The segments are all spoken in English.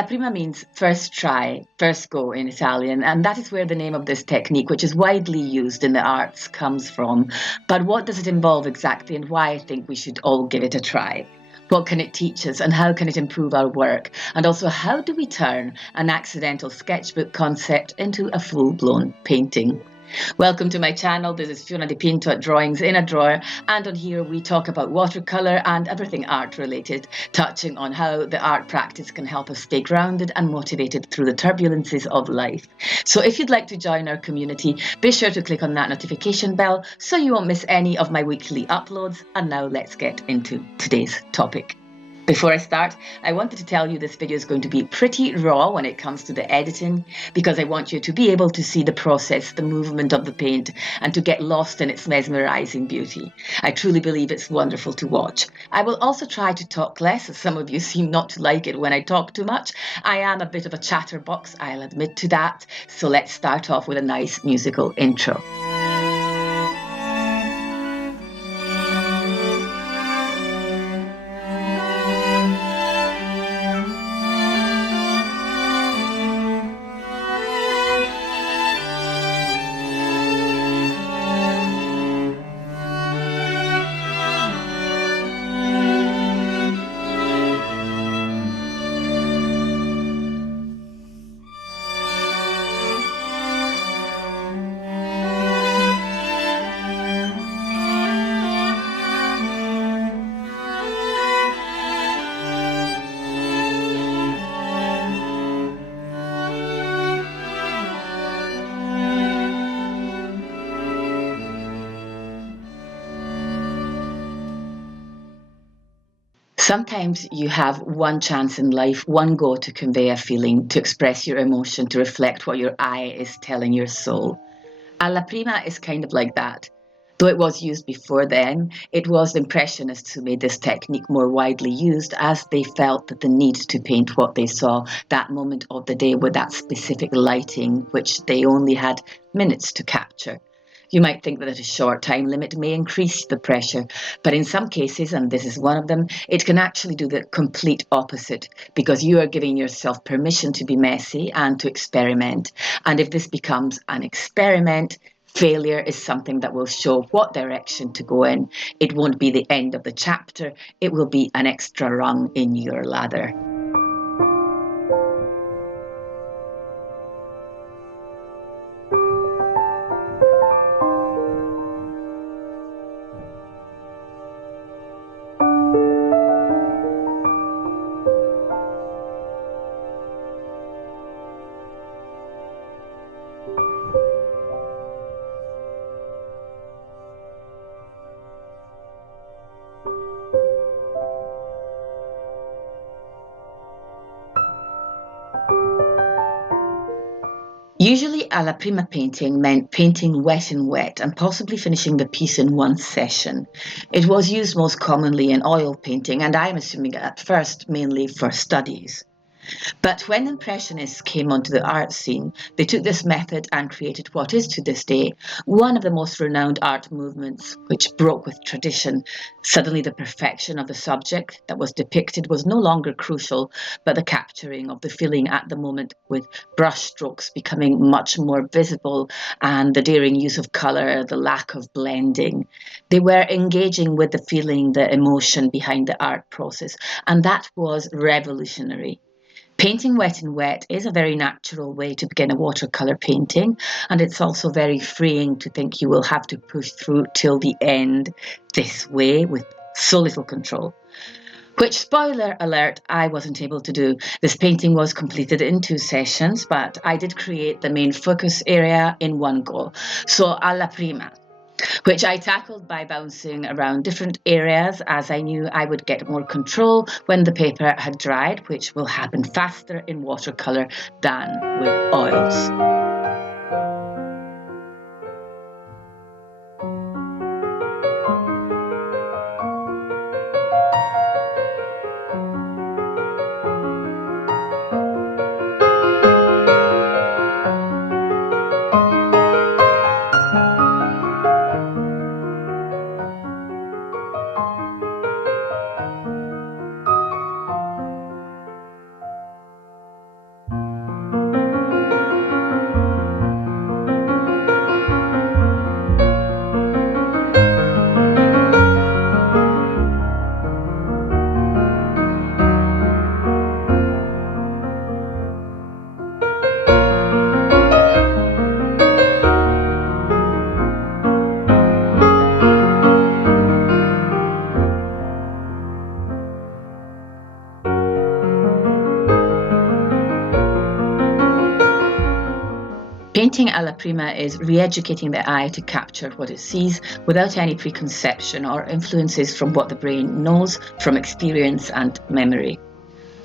Alla Prima means first try, first go in Italian, and that is where the name of this technique, which is widely used in the arts, comes from. But what does it involve exactly, and why I think we should all give it a try? What can it teach us, and how can it improve our work? And also, how do we turn an accidental sketchbook concept into a full-blown painting? Welcome to my channel. This is Fiona Di Pinto at Drawings in a Drawer, and on here we talk about watercolour and everything art related, touching on how the art practice can help us stay grounded and motivated through the turbulences of life. So if you'd like to join our community, be sure to click on that notification bell so you won't miss any of my weekly uploads. And now let's get into today's topic. Before I start, I wanted to tell you this video is going to be pretty raw when it comes to the editing, because I want you to be able to see the process, the movement of the paint, and to get lost in its mesmerizing beauty. I truly believe it's wonderful to watch. I will also try to talk less, as some of you seem not to like it when I talk too much. I am a bit of a chatterbox, I'll admit to that. So let's start off with a nice musical intro. Sometimes you have one chance in life, one go to convey a feeling, to express your emotion, to reflect what your eye is telling your soul. Alla Prima is kind of like that. Though it was used before then, it was the Impressionists who made this technique more widely used, as they felt that the need to paint what they saw that moment of the day with that specific lighting, which they only had minutes to capture. You might think that a short time limit may increase the pressure, but in some cases, and this is one of them, it can actually do the complete opposite, because you are giving yourself permission to be messy and to experiment. And if this becomes an experiment, failure is something that will show what direction to go in. It won't be the end of the chapter, it will be an extra rung in your ladder. Usually, alla prima painting meant painting wet in wet and possibly finishing the piece in one session. It was used most commonly in oil painting, and I'm assuming at first mainly for studies. But when Impressionists came onto the art scene, they took this method and created what is to this day one of the most renowned art movements, which broke with tradition. Suddenly the perfection of the subject that was depicted was no longer crucial, but the capturing of the feeling at the moment, with brush strokes becoming much more visible and the daring use of colour, the lack of blending. They were engaging with the feeling, the emotion behind the art process, and that was revolutionary. Painting wet in wet is a very natural way to begin a watercolour painting, and it's also very freeing to think you will have to push through till the end this way with so little control. Which, spoiler alert, I wasn't able to do. This painting was completed in 2 sessions, but I did create the main focus area in one go. So, alla prima, which I tackled by bouncing around different areas, as I knew I would get more control when the paper had dried, which will happen faster in watercolour than with oils. Painting alla prima is re-educating the eye to capture what it sees without any preconception or influences from what the brain knows from experience and memory.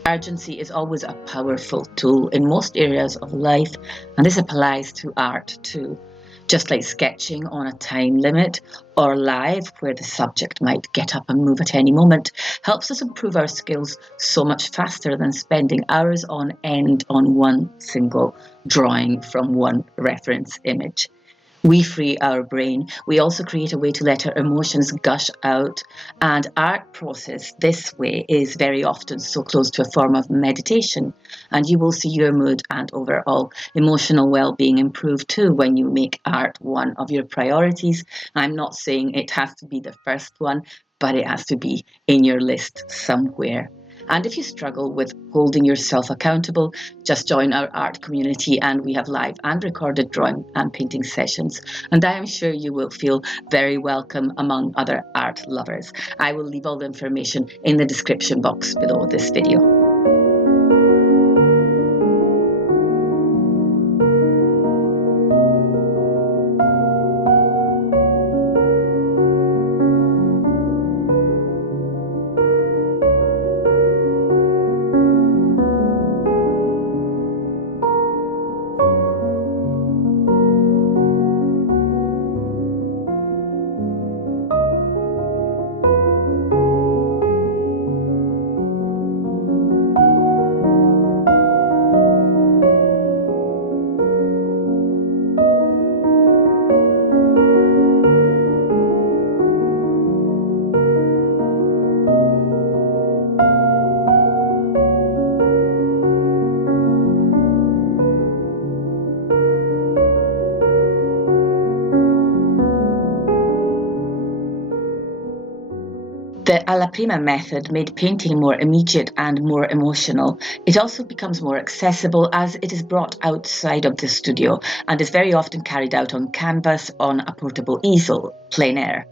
Urgency is always a powerful tool in most areas of life, and this applies to art too. Just like sketching on a time limit or live, where the subject might get up and move at any moment, helps us improve our skills so much faster than spending hours on end on one single drawing from one reference image. We free our brain. We also create a way to let our emotions gush out. And art process this way is very often so close to a form of meditation. And you will see your mood and overall emotional well-being improve too when you make art one of your priorities. I'm not saying it has to be the first one, but it has to be in your list somewhere. And if you struggle with holding yourself accountable, just join our art community, and we have live and recorded drawing and painting sessions. And I am sure you will feel very welcome among other art lovers. I will leave all the information in the description box below this video. The Alla Prima method made painting more immediate and more emotional. It also becomes more accessible as it is brought outside of the studio and is very often carried out on canvas on a portable easel, plein air.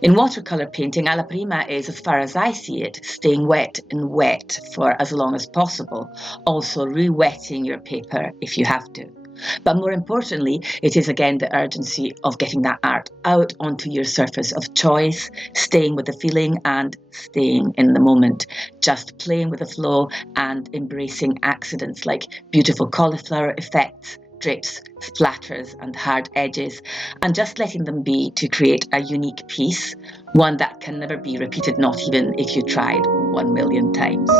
In watercolor painting, Alla Prima is, as far as I see it, staying wet and wet for as long as possible, also re-wetting your paper if you have to. But more importantly, it is again the urgency of getting that art out onto your surface of choice, staying with the feeling and staying in the moment, just playing with the flow and embracing accidents like beautiful cauliflower effects, drips, splatters and hard edges, and just letting them be to create a unique piece, one that can never be repeated, not even if you tried 1,000,000 times.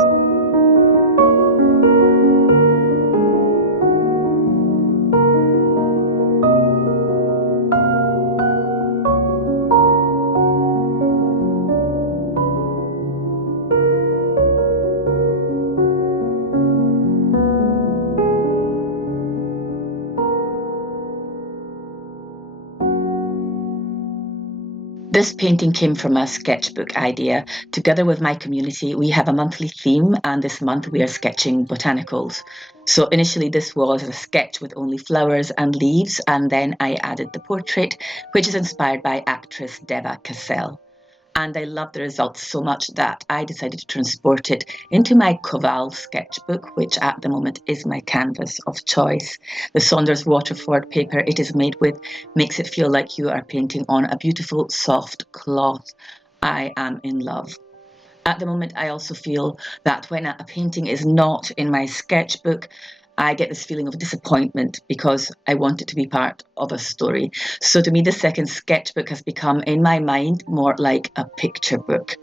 This painting came from a sketchbook idea. Together with my community, we have a monthly theme, and this month we are sketching botanicals. So initially this was a sketch with only flowers and leaves, and then I added the portrait, which is inspired by actress Deva Cassell. And I loved the results so much that I decided to transport it into my Koval sketchbook, which at the moment is my canvas of choice. The Saunders Waterford paper it is made with makes it feel like you are painting on a beautiful soft cloth. I am in love. At the moment, I also feel that when a painting is not in my sketchbook, I get this feeling of disappointment because I want it to be part of a story. So to me, the second sketchbook has become, in my mind, more like a picture book.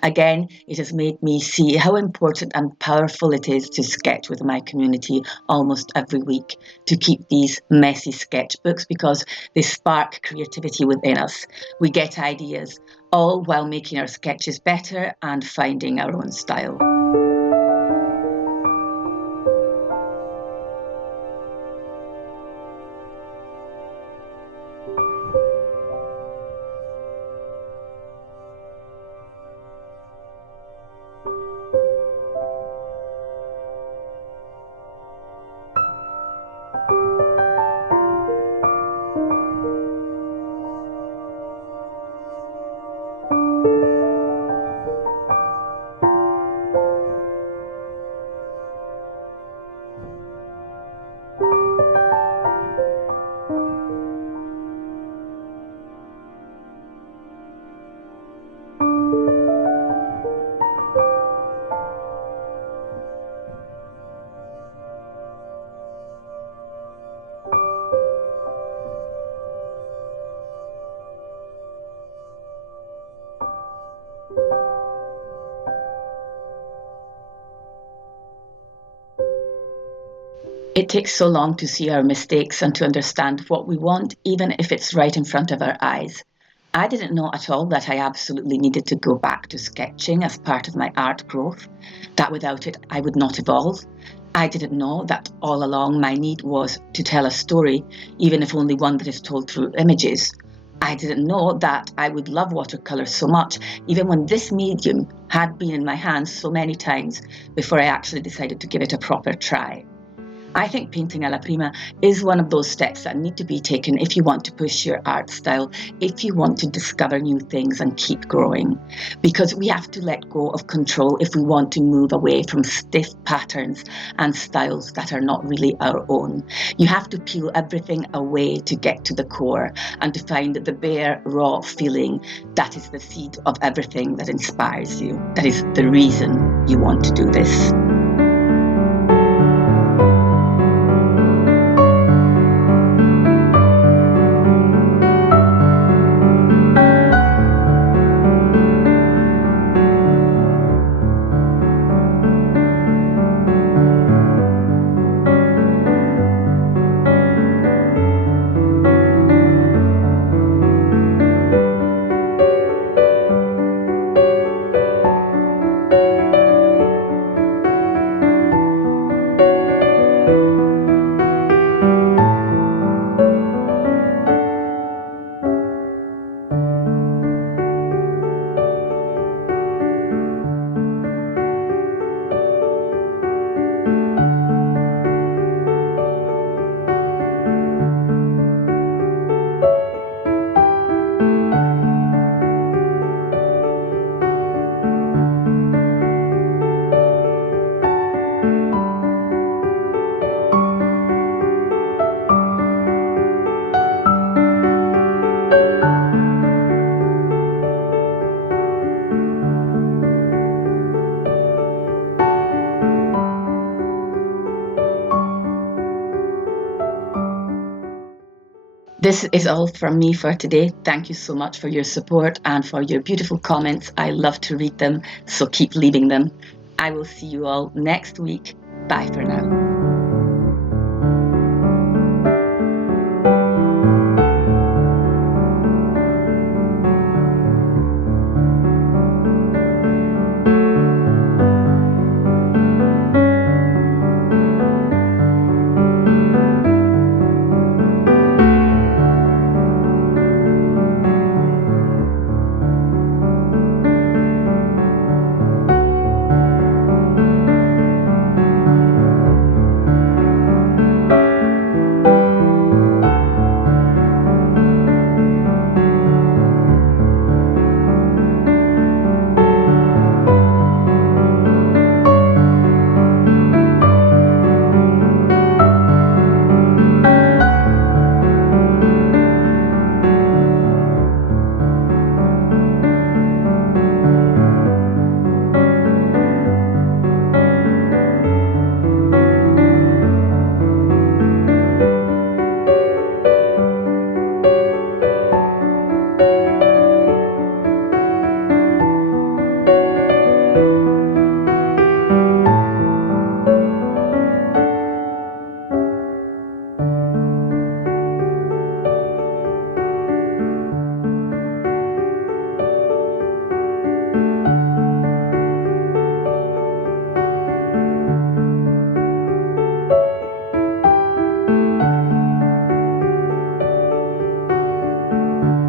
Again, it has made me see how important and powerful it is to sketch with my community almost every week, to keep these messy sketchbooks because they spark creativity within us. We get ideas, all while making our sketches better and finding our own style. It takes so long to see our mistakes and to understand what we want, even if it's right in front of our eyes. I didn't know at all that I absolutely needed to go back to sketching as part of my art growth, that without it I would not evolve. I didn't know that all along my need was to tell a story, even if only one that is told through images. I didn't know that I would love watercolour so much, even when this medium had been in my hands so many times before I actually decided to give it a proper try. I think painting alla prima is one of those steps that need to be taken if you want to push your art style, if you want to discover new things and keep growing. Because we have to let go of control if we want to move away from stiff patterns and styles that are not really our own. You have to peel everything away to get to the core and to find the bare, raw feeling that is the seed of everything that inspires you. That is the reason you want to do this. This is all from me for today. Thank you so much for your support and for your beautiful comments. I love to read them, so keep leaving them. I will see you all next week. Bye for now.